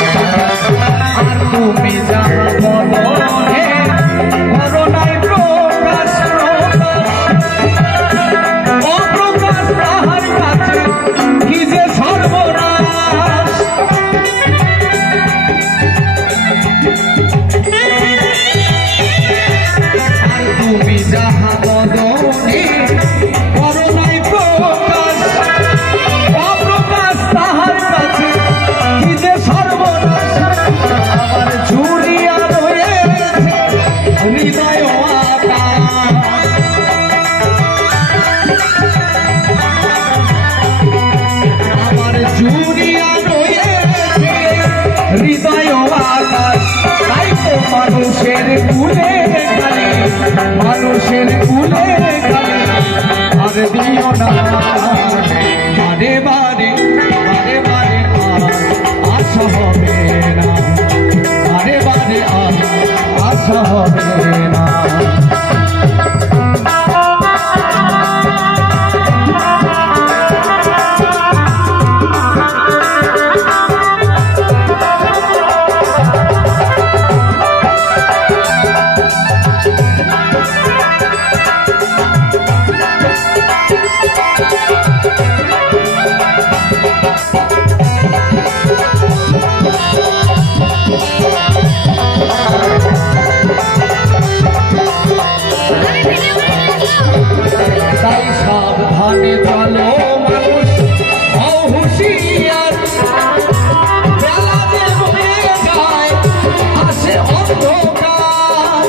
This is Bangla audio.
আর তুমি যাহা বলো হে করোনায় প্রকাশ অপ্রকাশ তাহার কাছে কি যে সর্বনাশ। আর তুমি যাহা বলো হে করোনায় প্রকাশ অপ্রকাশ তাহার কাছে কি যে সর্বনাশ। আমার ঝুলিয়া রয়েছে হৃদয় আকাশ, আমার ঝুলিয়া রয়েছে হৃদয় আকাশ। তাই তো মানুষের কুলে খালি, মানুষের কুলে খালি আর দিও না বারে বারে বারে বারে আশা হবে না, বারে বারে আশা হবে না। তাই সাবধানে চলো মানুষ হও হুঁশিয়ার, বেলা যে হয়ে যায় আসে অন্ধকার।